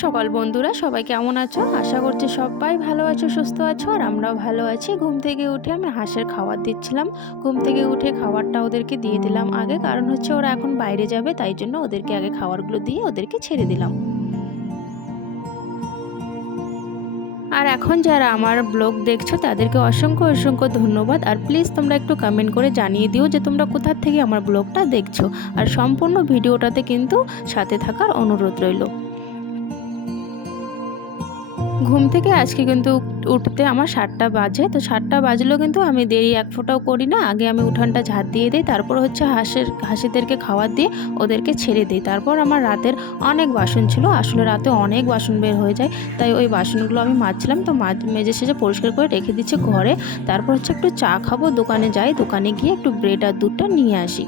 সকাল বন্ধুরা, সবাই কেমন আছো? আশা করছি সবাই ভালো আছো, সুস্থ আছো। আর আমরাও ভালো আছি। ঘুম থেকে উঠে আমি হাঁসের খাবার দিচ্ছিলাম। ঘুম থেকে উঠে খাবারটা ওদেরকে দিয়ে দিলাম আগে, কারণ হচ্ছে ওরা এখন বাইরে যাবে, তাই জন্য ওদেরকে আগে খাবারগুলো দিয়ে ওদেরকে ছেড়ে দিলাম। আর এখন যারা আমার ব্লগ দেখছো তাদেরকে অসংখ্য অসংখ্য ধন্যবাদ। আর প্লিজ তোমরা একটু কমেন্ট করে জানিয়ে দিও যে তোমরা কোথা থেকে আমার ব্লগটা দেখছো। আর সম্পূর্ণ ভিডিওটাতে কিন্তু সাথে থাকার অনুরোধ রইল। ঘুম থেকে আজকে কিন্তু উঠতে আমার 7টা বাজে। তো 7টা বাজলেও কিন্তু আমি দেরি এক ফোঁটাও করি না। আগে আমি উঠানটা ঝাড় দিয়ে দিই, তারপর হচ্ছে হাঁসিদেরকে খাবার দিয়ে ওদেরকে ছেড়ে দিই। তারপর আমার রাতের অনেক বাসন ছিল, আসলে রাতে অনেক বাসন বের হয়ে যায়, তাই ওই বাসনগুলো আমি মাজছিলাম। তো মেজে সেজে পরিষ্কার করে রেখে দিচ্ছি ঘরে। তারপর হচ্ছে একটু চা খাবো, দোকানে যাই, দোকানে গিয়ে একটু ব্রেড আর দুধটা নিয়ে আসি।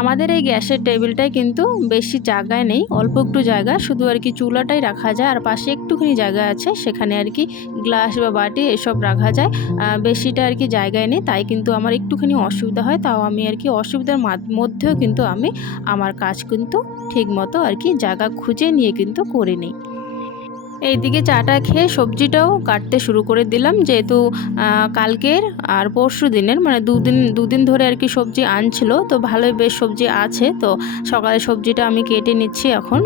আমাদের এই গ্যাসের টেবিলটায় কিন্তু বেশি জায়গায় নেই, অল্প একটু জায়গা, শুধু আর কি চুলাটাই রাখা যায়। আর পাশে একটুখানি জায়গা আছে, সেখানে আর কি গ্লাস বা বাটি এসব রাখা যায়। বেশিটা আর কি জায়গায় নেই, তাই কিন্তু আমার একটুখানি অসুবিধা হয়। তাও আমি আর কি অসুবিধার মধ্যেও কিন্তু আমি আমার কাজ কিন্তু ঠিক মতো আর কি জায়গা খুঁজে নিয়ে কিন্তু করে নিই। এইদিকে চাটা খেয়ে সবজিটাও কাটতে শুরু করে দিলাম, যেহেতু কালকের আর পরশু দিনের মানে দুদিন ধরে আর কি সবজি আনছিল, তো ভালোই বেশ সবজি আছে। তো সকালে সবজিটা আমি কেটে নিচ্ছি এখন।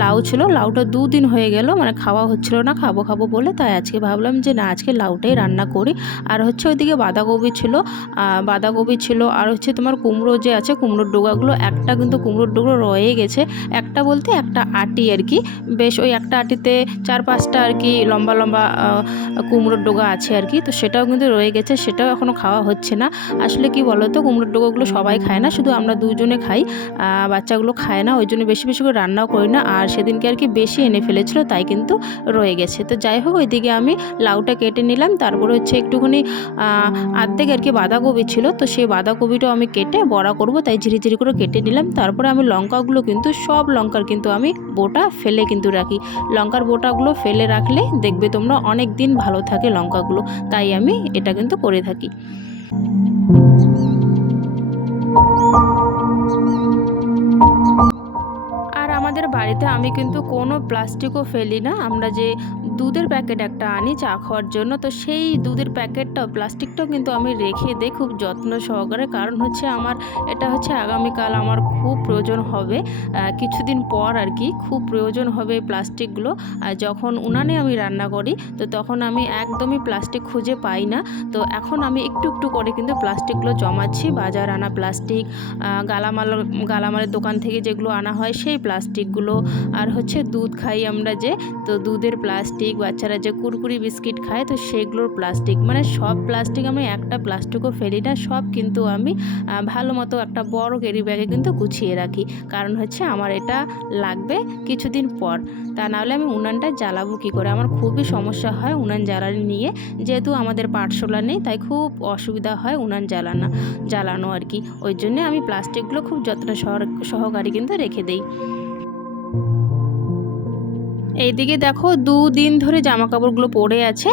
লাউ ছিল, লাউটা 2 দিন হয়ে গেল, মানে খাওয়া হচ্ছিল না, খাবো বলে, তাই আজকে ভাবলাম যে না, আজকে লাউটাই রান্না করি। আর হচ্ছে ওইদিকে বাঁধাকপি ছিল আর হচ্ছে তোমার কুমড়ো যে আছে, কুমড়োর ডোগাগুলো, একটা কিন্তু কুমড়োর ডোগা রয়ে গেছে। একটা বলতে একটা আটি আর কি, বেশ ওই একটা আটিতে 4-5টা আর কি লম্বা লম্বা কুমড়োর ডোগা আছে আর কি। তো সেটাও কিন্তু রয়ে গেছে, সেটাও এখনও খাওয়া হচ্ছে না। আসলে কি বলো তো, কুমড়োর ডোগাগুলো সবাই খায় না, শুধু আমরা 2জনে খাই, বাচ্চাগুলো খায় না, ওই জন্য বেশি বেশি করে রান্নাও করি না। আর সেদিনকে আর কি বেশি এনে ফেলেছিল, তাই কিন্তু রয়ে গেছে। তো যাই হোক, ওইদিকে আমি লাউটা কেটে নিলাম। তারপরে হচ্ছে একটুখানি আর্ধেক আর কি বাঁধাকপি ছিল, তো সেই বাঁধাকপিটাও আমি কেটে বড়া করব, তাই ঝিরি করে কেটে নিলাম। তারপরে আমি লঙ্কাগুলো কিন্তু সব লঙ্কার কিন্তু আমি বোটা ফেলে কিন্তু রাখি। লঙ্কার বোটাগুলো ফেলে রাখলে দেখবে তোমরা অনেক দিন ভালো থাকে লঙ্কাগুলো, তাই আমি এটা কিন্তু করে থাকি। আর আমাদের বাড়িতে আমি কিন্তু কোনো প্লাস্টিকও ফেলি না। আমরা যে দুধের প্যাকেট একটা আনি চা খাওয়ার জন্য, তো সেই দুধের প্যাকেটটাও প্লাস্টিকটাও কিন্তু আমি রেখে দিই খুব যত্ন সহকারে। কারণ হচ্ছে এটা হচ্ছে আগামীকাল আমার খুব প্রয়োজন হবে, কিছুদিন পর আর কি খুব প্রয়োজন হবে এই প্লাস্টিকগুলো। আর যখন উনানে আমি রান্না করি, তো তখন আমি একদমই প্লাস্টিক খুঁজে পাই না। তো এখন আমি একটু একটু করে কিন্তু প্লাস্টিকগুলো জমাচ্ছি। বাজার আনা প্লাস্টিক, গালামালের দোকান থেকে যেগুলো আনা হয় সেই প্লাস্টিকগুলো, আর হচ্ছে দুধ খাই আমরা যে, তো দুধের প্লাস্টিক, বাচ্চারা যে কুরকুরি বিস্কিট খায়, তো সেগুলোর প্লাস্টিক, মানে সব প্লাস্টিক, আমি একটা প্লাস্টিকও ফেলি না। সব কিন্তু আমি ভালো মতো একটা বড় ক্যারি ব্যাগে কিন্তু গুছিয়ে রাখি, কারণ হচ্ছে আমার এটা লাগবে কিছুদিন পর। তা নাহলে আমি উনানটা জ্বালাবো কী করে, আমার খুবই সমস্যা হয় উনান জ্বালানি নিয়ে। যেহেতু আমাদের পাটশোলা নেই, তাই খুব অসুবিধা হয় উনান জ্বালানো আর কি। ওই জন্যে আমি প্লাস্টিকগুলো খুব যত্ন সহকারে কিন্তু রেখে দিই। এইদিকে দেখো 2 দিন ধরে জামা কাপড়গুলো পরে আছে,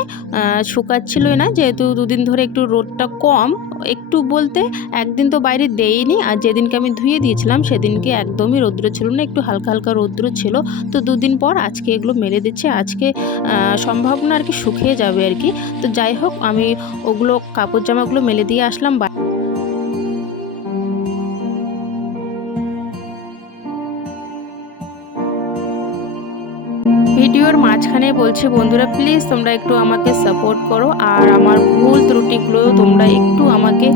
শুকাচ্ছিলই না, যেহেতু 2 দিন ধরে একটু রোদটা কম, একটু বলতে একদিন তো বাইরে দেইনি। আর যেদিনকে আমি ধুয়ে দিয়েছিলাম সেদিনকে একদমই রৌদ্র ছিল না, একটু হালকা হালকা রৌদ্র ছিল। তো 2 দিন পর আজকে এগুলো মেলে দিচ্ছে, আজকে সম্ভাবনা আর কি শুকিয়ে যাবে আর কি। তো যাই হোক, আমি ওগুলো কাপড় জামাগুলো মেলে দিয়ে আসলাম। ভিডিওর মাঝখানে বলছি বন্ধুরা, প্লিজ তোমরা একটু আমাকে সাপোর্ট করো, আর আমার ভুল ত্রুটিগুলো তোমরা একটু আমাকে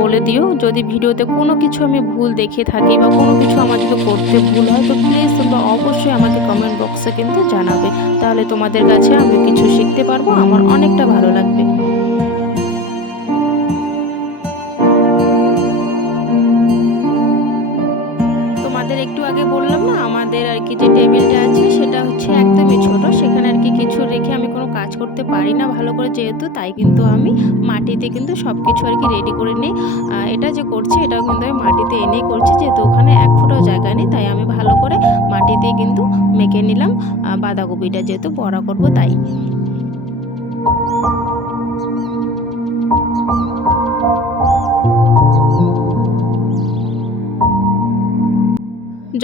বলে দিও। যদি ভিডিওতে কোনো কিছু আমি ভুল দেখে থাকি বা কোনো কিছু আমার যদি করতে ভুল হয়, তো প্লিজ তোমরা অবশ্যই আমাকে কমেন্ট বক্সে কিন্তু জানাবে, তাহলে তোমাদের কাছে আমি কিছু শিখতে পারবো, আমার অনেকটা ভালো লাগবে। তোমাদের একটু আগে বললাম না, আমাদের আর কি যে টেবিলটা আছে সেটা হচ্ছে একদমই ছোট, সেখানে আর কি কিছু রেখে আমি কোনো কাজ করতে পারি না ভালো করে, যেহেতু তাই কিন্তু আমি মাটিতে কিন্তু সব কিছু আর কি রেডি করে নিই। এটা যে করছি এটাও কিন্তু আমি মাটিতে এনেই করছি, যেহেতু ওখানে 1 ফুটও জায়গা নেই, তাই আমি ভালো করে মাটিতে কিন্তু মেখে নিলাম বাঁধাকপিটা, যেহেতু বড়া করবো তাই।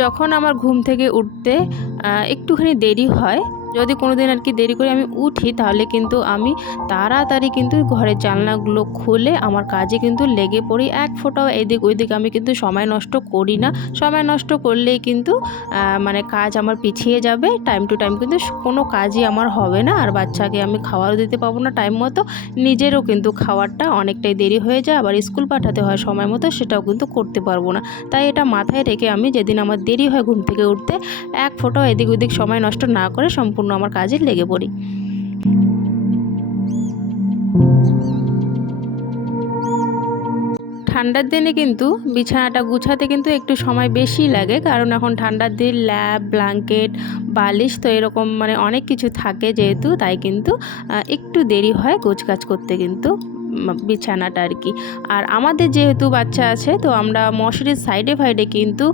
যখন আমার ঘুম থেকে উঠতে একটুখানি দেরি হয়, যদি কোনো দিন আর কি দেরি করে আমি উঠি, তাহলে কিন্তু আমি তাড়াতাড়ি কিন্তু ঘরের জানলাগুলো খুলে আমার কাজে কিন্তু লেগে পড়ি। এক ফোঁটাও এদিক ওইদিক আমি কিন্তু সময় নষ্ট করি না। সময় নষ্ট করলেই কিন্তু মানে কাজ আমার পিছিয়ে যাবে। টাইম টু টাইম কিন্তু কোনো কাজই আমার হবে না, আর বাচ্চাকে আমি খাবারও দিতে পারবো না টাইম মতো, নিজেরও কিন্তু খাবারটা অনেকটাই দেরি হয়ে যায়, আবার স্কুল পাঠাতে হয় সময় মতো, সেটাও কিন্তু করতে পারবো না। তাই এটা মাথায় রেখে আমি যেদিন আমার দেরি হয় ঘুম থেকে উঠতে, এক ফোঁটাও এদিক ওদিক সময় নষ্ট না করে সম্পূর্ণ আমার কাজে লেগে পড়ি। ঠান্ডার দিনে কিন্তু বিছানাটা গুছাতে কিন্তু একটু সময় বেশি লাগে, কারণ এখন ঠান্ডার দিন ল্যাপ, ব্ল্যাঙ্কেট, বালিশ তো এরকম মানে অনেক কিছু থাকে যেহেতু, তাই কিন্তু একটু দেরি হয় গোছগাছ করতে কিন্তু বিছানাটা আর কি। আর আমাদের যেহেতু বাচ্চা আছে, তো আমরা মশারির সাইডে ফাইডে কিন্তু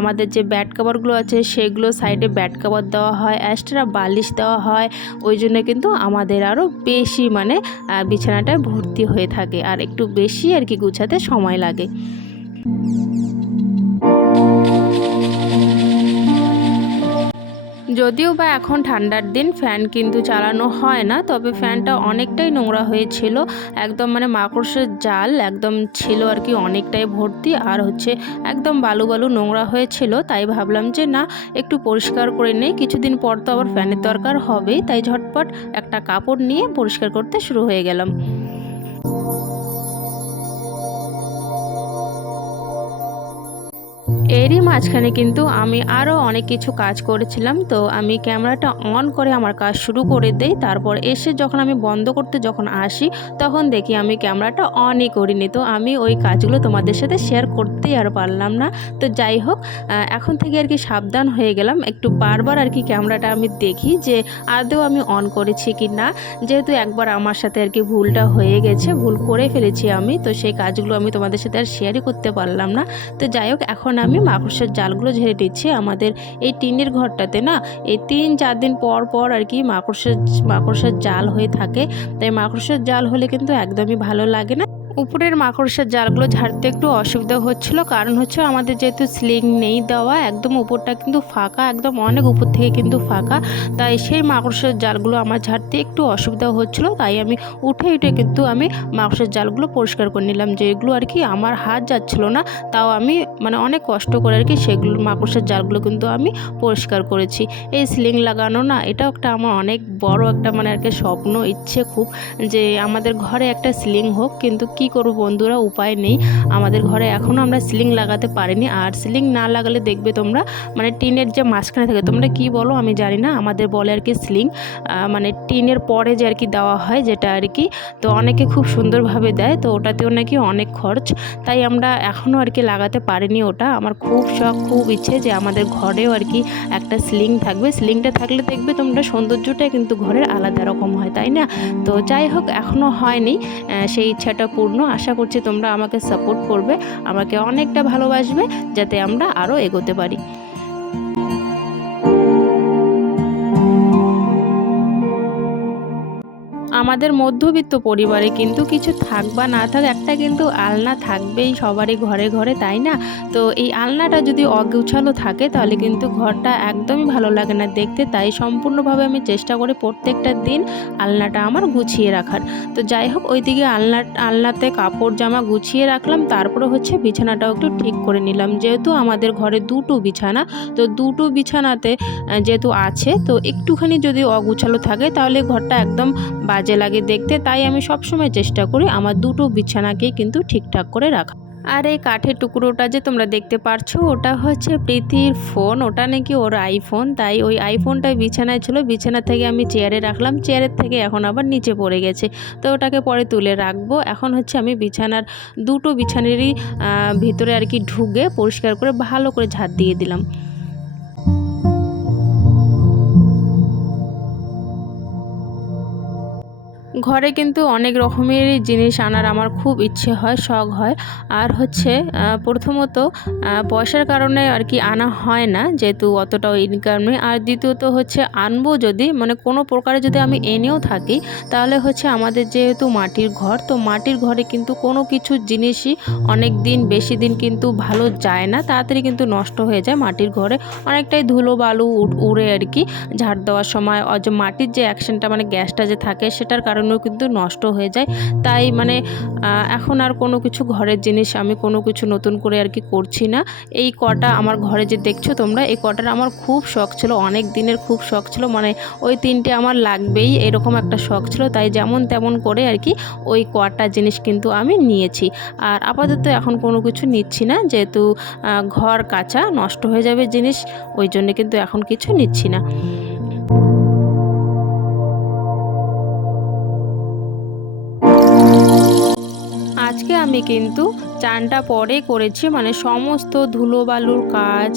আমাদের যে ব্যাড কভারগুলো আছে সেগুলো সাইডে ব্যাড কভার দেওয়া হয়, এক্সট্রা বালিশ দেওয়া হয়। ওই জন্য কিন্তু আমাদের আরও বেশি মানে বিছানাটায় ভর্তি হয়ে থাকে, আর একটু বেশি আর কি গুছাতে সময় লাগে। যদিও বা এখন ঠান্ডার দিন ফ্যান কিন্তু চালানো হয় না, তবে ফ্যানটা অনেকটাই নোংরা হয়েছিল, একদম মানে মাকড়সার জাল একদম ছিল আর কি, অনেকটাই ভর্তি, আর হচ্ছে একদম বালু বালু নোংরা হয়েছিল। তাই ভাবলাম যে না, একটু পরিষ্কার করে নেই, কিছুদিন পর তো আবার ফ্যানের দরকার হবেই, তাই ঝটপট একটা কাপড় নিয়ে পরিষ্কার করতে শুরু হয়ে গেলাম। এরই মাঝখানে কিন্তু আমি আরও অনেক কিছু কাজ করেছিলাম, তো আমি ক্যামেরাটা অন করে আমার কাজ শুরু করে দেই। তারপর এসে যখন আমি বন্ধ করতে যখন আসি, তখন দেখি আমি ক্যামেরাটা অনই করিনি। তো আমি ওই কাজগুলো তোমাদের সাথে শেয়ার করতেই আর পারলাম না। তো যাই হোক, এখন থেকে আর কি সাবধান হয়ে গেলাম, একটু বারবার আর কি ক্যামেরাটা আমি দেখি যে আদৌ আমি অন করেছি কি না, যেহেতু একবার আমার সাথে আর কি ভুলটা হয়ে গেছে, ভুল করে ফেলেছি আমি, তো সেই কাজগুলো আমি তোমাদের সাথে আর শেয়ারই করতে পারলাম না। তো যাই হোক, এখন আমি মাকড়সার জালগুলো ঝেড়ে দিচ্ছি। আমাদের এই টিনের ঘরটাতে না এই 3-4 দিন পর পর আর কি মাকড়সার জাল হয়ে থাকে, তাই মাকড়সার জাল হলে কিন্তু একদমই ভালো লাগে না। উপরের মাকড়সার জালগুলো ঝাড়তে একটু অসুবিধা হচ্ছিল, কারণ হচ্ছে আমাদের যেহেতু স্লিং নেই দেওয়া, একদম উপরটা কিন্তু ফাঁকা, একদম অনেক উপর থেকে কিন্তু ফাঁকা, তাই সেই মাকড়সার জালগুলো আমার ঝাড়তে একটু অসুবিধা হচ্ছিল। তাই আমি উঠে কিন্তু আমি মাকড়সার জালগুলো পরিষ্কার করে নিলাম, যেগুলো আর কি আমার হাত যাচ্ছিল না, তাও আমি মানে অনেক কষ্ট করে আর কি সেগুলো মাকড়সার জালগুলো কিন্তু আমি পরিষ্কার করেছি। এই স্লিং লাগানো না, এটাও একটা আমার অনেক বড় একটা মানে আর কি স্বপ্ন, ইচ্ছে খুব, যে আমাদের ঘরে একটা স্লিং হোক, কিন্তু কি করব বন্ধুরা, উপায় নেই, আমাদের ঘরে এখনও আমরা সিলিং লাগাতে পারিনি। আর সিলিং না লাগালে দেখবে তোমরা মানে টিনের যে মাঝখানে থাকে, তোমরা কি বলো আমি জানি না, আমাদের বলে আর কি সিলিং, মানে টিনের পরে যে আর কি দেওয়া হয় যেটা আর কি, তো অনেকে খুব সুন্দরভাবে দেয়, তো ওটাতেও নাকি অনেক খরচ, তাই আমরা এখনও আর কি লাগাতে পারিনি ওটা। আমার খুব শখ, খুব ইচ্ছে যে আমাদের ঘরেও আর কি একটা সিলিং থাকবে, সিলিংটা থাকলে দেখবে তোমরা সৌন্দর্যটা কিন্তু ঘরের আলাদা রকম হয়, তাই না? তো যাই হোক, এখনও হয়নি, সেই ইচ্ছাটা পূর্ণ। আশা করছি তোমরা আমাকে সাপোর্ট করবে, আমাকে অনেকটা ভালোবাসবে, যাতে আমরা আরও এগোতে পারি। আমাদের মধ্যবিত্ত পরিবারে কিন্তু কিছু থাক বা না থাক, একটা কিন্তু আলনা থাকবেই সবারই ঘরে ঘরে, তাই না? তো এই আলনাটা যদি অগোছালো থাকে তাহলে কিন্তু ঘরটা একদমই ভালো লাগে না দেখতে, তাই সম্পূর্ণভাবে আমি চেষ্টা করি প্রত্যেকটা দিন আলনাটা আমার গুছিয়ে রাখার। তো যাই হোক, ওইদিকে আলনাতে কাপড় জামা গুছিয়ে রাখলাম, তারপরে হচ্ছে বিছানাটাও একটু ঠিক করে নিলাম, যেহেতু আমাদের ঘরে দুটো বিছানা, তো দুটো বিছানাতে যেহেতু আছে, তো একটুখানি যদি অগুছালো থাকে তাহলে ঘরটা একদম বাজে লাগে দেখতে, তাই আমি সবসময় চেষ্টা করি আমার দুটো বিছানাকেই কিন্তু ঠিকঠাক করে রাখা। আর এই কাঠের টুকরোটা যে তোমরা দেখতে পাচ্ছ, ওটা হচ্ছে প্রীতির ফোন, ওটা নাকি ওর আইফোন, তাই ওই আইফোনটা বিছানায় ছিল, বিছানা থেকে আমি চেয়ারে রাখলাম, চেয়ারের থেকে এখন আবার নিচে পড়ে গেছে, তো ওটাকে পরে তুলে রাখবো। এখন হচ্ছে আমি দুটো বিছানারই ভিতরে আর কি ঢুকে পরিষ্কার করে ভালো করে ঝাড় দিয়ে দিলাম। ঘরে কিন্তু অনেক রকমেরই জিনিস আনার আমার খুব ইচ্ছে হয়, শখ হয়। আর হচ্ছে প্রথমত পয়সার কারণে আর কি আনা হয় না, যেহেতু অতটাও ইনকাম নেই। আর দ্বিতীয়ত হচ্ছে আনবো যদি মানে কোনো প্রকারে যদি আমি এনেও থাকি, তাহলে হচ্ছে আমাদের যেহেতু মাটির ঘর, তো মাটির ঘরে কিন্তু কোনো কিছু জিনিসই অনেক দিন বেশি দিন কিন্তু ভালো যায় না, তাড়াতাড়ি কিন্তু নষ্ট হয়ে যায়। মাটির ঘরে অনেকটাই ধুলো বালু উড়ে আর কি ঝাড় দেওয়ার সময় যে মাটির যে অ্যাকশনটা মানে গ্যাসটা যে থাকে সেটার কারণেও কিন্তু নষ্ট হয়ে যায়। তাই মানে এখন আর কোনো কিছু ঘরের জিনিস আমি কোনো কিছু নতুন করে আর কি করছি না। এই কটা আমার ঘরে যে দেখছো তোমরা, এই কটার আমার খুব শখ ছিল, অনেক দিনের খুব শখ ছিল, মানে ওই তিনটে আমার লাগবেই এরকম একটা শখ ছিল। তাই যেমন তেমন করে আর কি ওই কটা জিনিস কিন্তু আমি নিয়েছি। আর আপাতত এখন কোনো কিছু নিচ্ছি না, যেহেতু ঘর কাঁচা নষ্ট হয়ে যাবে জিনিস, ওই জন্য কিন্তু এখন কিছু নিচ্ছি না। আজকে আমি কিন্তু চানটা পরে করেছি, মানে সমস্ত ধুলোবালুর কাজ,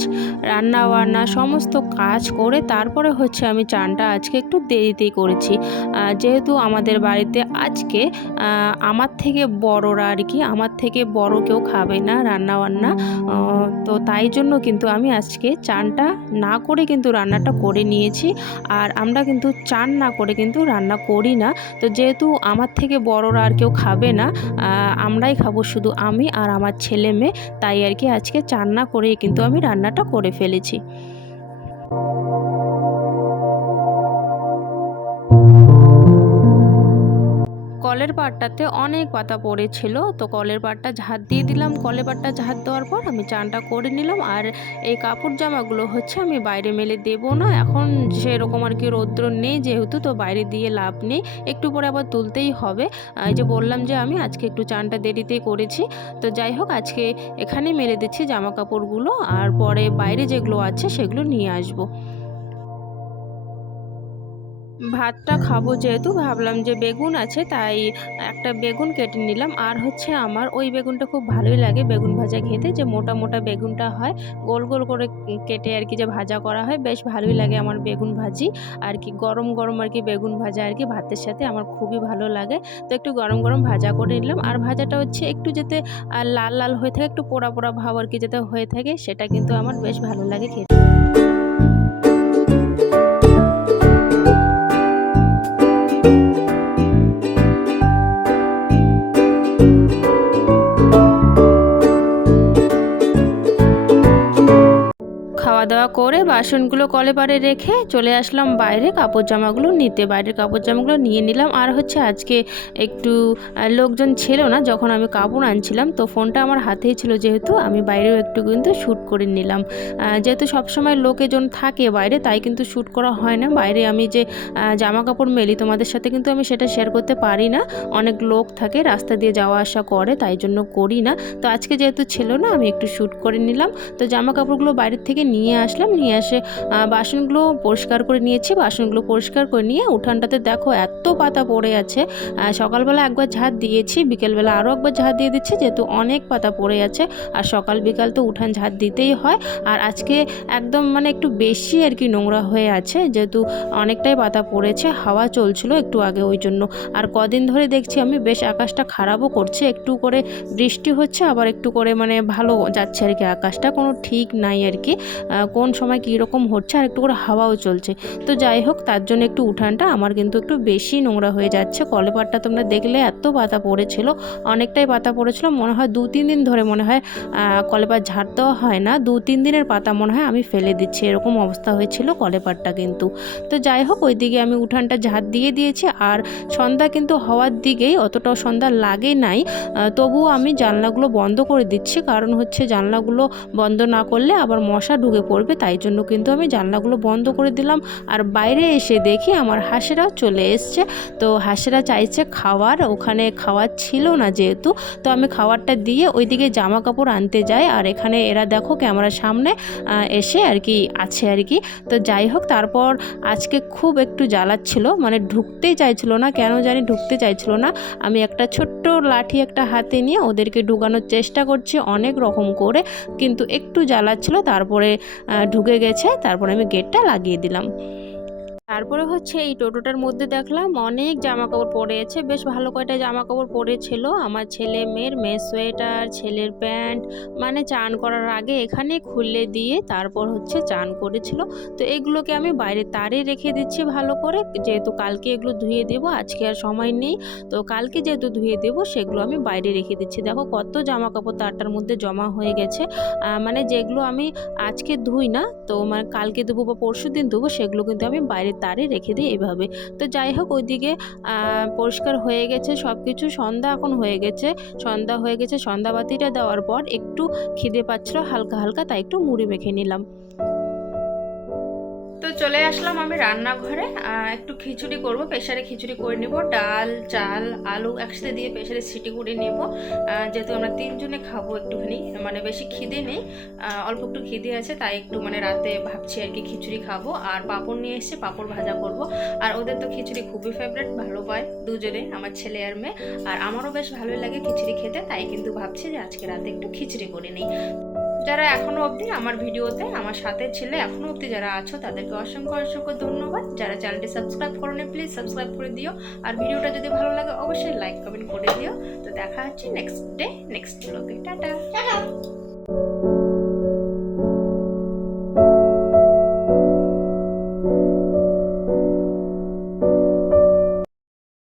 রান্নাবান্না সমস্ত কাজ করে তারপরে হচ্ছে আমি চানটা আজকে একটু দেরিতেই করেছি। যেহেতু আমাদের বাড়িতে আজকে আমার থেকে বড়রা আর কি, আমার থেকে বড় কেউ খাবে না রান্নাবান্না, তো তাই জন্য কিন্তু আমি আজকে চানটা না করে কিন্তু রান্নাটা করে নিয়েছি। আর আমরা কিন্তু চান না করে কিন্তু রান্না করি না। তো যেহেতু আমার থেকে বড়রা আর কেউ খাবে না, আমরাই খাবো, শুধু আমি আর আমার ছেলে মেয়ে, তাই আর কি আজকে চান না করেই কিন্তু আমি রান্নাটা করে ফেলেছি। কলের পাড়টাতে অনেক পাতা পড়েছিল, তো কলের পাড়টা ঝাড় দিয়ে দিলাম। কলের পাড়টা ঝাড় দেওয়ার পর আমি চানটা করে নিলাম। আর এই কাপড় জামাগুলো হচ্ছে আমি বাইরে মেলে দেবো না, এখন সেরকম আর কি রৌদ্র নেই যেহেতু, তো বাইরে দিয়ে লাভ নেই, একটু পরে আবার তুলতেই হবে। এই যে বললাম যে আমি আজকে একটু চানটা দেরিতেই করেছি, তো যাই হোক আজকে এখানেই মেলে দিচ্ছি জামা কাপড়গুলো, আর পরে বাইরে যেগুলো আছে সেগুলো নিয়ে আসবো। ভাতটা খাবো যেহেতু ভাবলাম যে বেগুন আছে, তাই একটা বেগুন কেটে নিলাম। আর হচ্ছে আমার ওই বেগুনটা খুব ভালোই লাগে বেগুন ভাজা খেতে, যে মোটা মোটা বেগুনটা হয়, গোল গোল করে কেটে আর কি যে ভাজা করা হয়, বেশ ভালোই লাগে আমার বেগুন ভাজি আর কি। গরম গরম আর কি বেগুন ভাজা আর কি ভাতের সাথে আমার খুবই ভালো লাগে। তো একটু গরম গরম ভাজা করে নিলাম। আর ভাজাটা হচ্ছে একটু যাতে লাল লাল হয়ে থাকে, একটু পোড়া পোড়া ভাব আর কি যাতে হয়ে থাকে, সেটা কিন্তু আমার বেশ ভালো লাগে খেতে। খাওয়া দাওয়া করে বাসনগুলো কলে পাড়ে রেখে চলে আসলাম বাইরে কাপড় জামাগুলো নিতে। বাইরের কাপড় জামাগুলো নিয়ে নিলাম। আর হচ্ছে আজকে একটু লোকজন ছিল না যখন আমি কাপড় আনছিলাম, তো ফোনটা আমার হাতেই ছিল, যেহেতু আমি বাইরেও একটু কিন্তু শ্যুট করে নিলাম। যেহেতু সবসময় লোকেজন থাকে বাইরে, তাই কিন্তু শ্যুট করা হয় না। বাইরে আমি যে জামা কাপড় মেলি তোমাদের সাথে কিন্তু আমি সেটা শেয়ার করতে পারি না, অনেক লোক থাকে রাস্তা দিয়ে যাওয়া আসা করে, তাই জন্য করি না। তো আজকে যেহেতু ছিল না আমি একটু শ্যুট করে নিলাম। তো জামা কাপড়গুলো বাইরের থেকে নিয়ে আসলাম, নিয়ে এসে বাসনগুলো পরিষ্কার করে নিয়েছি। বাসনগুলো পরিষ্কার করে নিয়ে উঠানটাতে দেখো এত পাতা পড়ে আছে। সকালবেলা একবার ঝাড় দিয়েছি, বিকেলবেলা আরও একবার ঝাড় দিয়ে দিচ্ছি, যেহেতু অনেক পাতা পড়ে আছে। আর সকাল বিকাল তো উঠান ঝাড় দিতেই হয়। আর আজকে একদম মানে একটু বেশি আর কি নোংরা হয়ে আছে, যেহেতু অনেকটাই পাতা পড়েছে, হাওয়া চলছিল একটু আগে, ওই জন্য। আর কদিন ধরে দেখছি আমি বেশ আকাশটা খারাপও করছে, একটু করে বৃষ্টি হচ্ছে, আবার একটু করে মানে ভালো যাচ্ছে আর কি, আকাশটা কোনো ঠিক নাই আর কি, কোন সময় কী রকম হচ্ছে, আর একটু করে হাওয়াও চলছে। তো যাই হোক তার জন্য একটু উঠানটা আমার কিন্তু একটু বেশি নোংরা হয়ে যাচ্ছে। কলেপাড়টা তোমরা দেখলে এত পাতা পড়েছিল, অনেকটাই পাতা পড়েছিল, মনে হয় 2-3 দিন ধরে মনে হয় কলেপাড় ঝাড় দেওয়া হয় না, 2-3 দিনের পাতা মনে হয় আমি ফেলে দিচ্ছি, এরকম অবস্থা হয়েছিল কলেপাড়টা কিন্তু। তো যাই হোক ওইদিকে আমি উঠানটা ঝাড় দিয়ে দিয়েছি। আর সন্ধ্যা কিন্তু হওয়ার দিকেই, অতটাও সন্ধ্যা লাগে নাই, তবুও আমি জানলাগুলো বন্ধ করে দিচ্ছি, কারণ হচ্ছে জানলাগুলো বন্ধ না করলে আবার মশা ঢুকে পড়বে, তাই জন্য কিন্তু আমি জানলাগুলো বন্ধ করে দিলাম। আর বাইরে এসে দেখি আমার হাঁসেরাও চলে এসছে, তো হাঁসেরা চাইছে খাওয়ার, ওখানে খাওয়ার ছিল না যেহেতু, তো আমি খাবারটা দিয়ে ওইদিকে জামা কাপড় আনতে যাই। আর এখানে এরা দেখো ক্যামেরার সামনে এসে আর কি আছে আর কি। তো যাই হোক তারপর আজকে খুব একটু জ্বালাচ্ছিল, মানে ঢুকতেই চাইছিল না, কেন জানি ঢুকতে চাইছিল না। আমি একটা ছোট্ট লাঠি একটা হাতে নিয়ে ওদেরকে ঢুকানোর চেষ্টা করছি অনেক রকম করে, কিন্তু একটু জ্বালাচ্ছিল, তারপরে ঢুকে গেছে, তারপরে আমি গেটটা লাগিয়ে দিলাম। তারপরে হচ্ছে এই টোটোটার মধ্যে দেখলাম অনেক জামা কাপড় পরে আছে, বেশ ভালো কয়টা জামা কাপড় পরেছিল। আমার ছেলে মেয়ের সোয়েটার, ছেলের প্যান্ট, মানে চান করার আগে এখানে খুলে দিয়ে তারপর হচ্ছে চান করেছিল। তো এগুলোকে আমি বাইরে তারে রেখে দিচ্ছি ভালো করে, যেহেতু কালকে এগুলো ধুয়ে দেবো, আজকে আর সময় নেই। তো কালকে যেহেতু ধুয়ে দেবো সেগুলো আমি বাইরে রেখে দিচ্ছি। দেখো কত জামা কাপড় তারটার মধ্যে জমা হয়ে গেছে। মানে যেগুলো আমি আজকে ধুই না, তো মানে কালকে ধুবো বা পরশু দিন ধুবো, সেগুলো কিন্তু আমি বাইরের তারে রেখে দিই এভাবে। তো যাই হোক, ওইদিকে পরিষ্কার হয়ে গেছে সব কিছু। সন্ধ্যা এখন হয়ে গেছে, সন্ধ্যাবাতিটা দেওয়ার পর একটু খিদে পাচ্ছিল হালকা হালকা, তাই একটু মুড়ি মেখে নিলাম। তো চলে আসলাম আমি রান্নাঘরে, একটু খিচুড়ি করব, প্রেশারে খিচুড়ি করে নেব। ডাল, চাল, আলু একসাথে দিয়ে প্রেশারে সিটি করে নেব, যেহেতু আমরা 3 জনে খাবো। একটুখানি মানে বেশি খিদে নেই, অল্প একটু খিদে আছে, তাই একটু মানে রাতে ভাবছি আর কি খিচুড়ি খাবো। আর পাঁপড় নিয়ে এসেছি, পাঁপড় ভাজা করব। আর ওদের তো খিচুড়ি খুবই ফেভারিট, ভালো পায় দুজনে, আমার ছেলে আর মেয়ে। আর আমারও বেশ ভালোই লাগে খিচুড়ি খেতে, তাই কিন্তু ভাবছি যে আজকে রাতে একটু খিচুড়ি করে নিই। যারা এখনো অবধি আমার ভিডিওতে আমার সাথে ছিলে, এখনো অবধি যারা আছো তাদেরকে অসংখ্য অসংখ্য ধন্যবাদ। যারা চ্যানেলটি সাবস্ক্রাইব করোনি প্লিজ সাবস্ক্রাইব করে দিও। আর ভিডিওটা যদি ভালো লাগে অবশ্যই লাইক কমেন্ট করে দিও। তো দেখা হচ্ছে নেক্সট ডে নেক্সট ব্লগে। টাটা।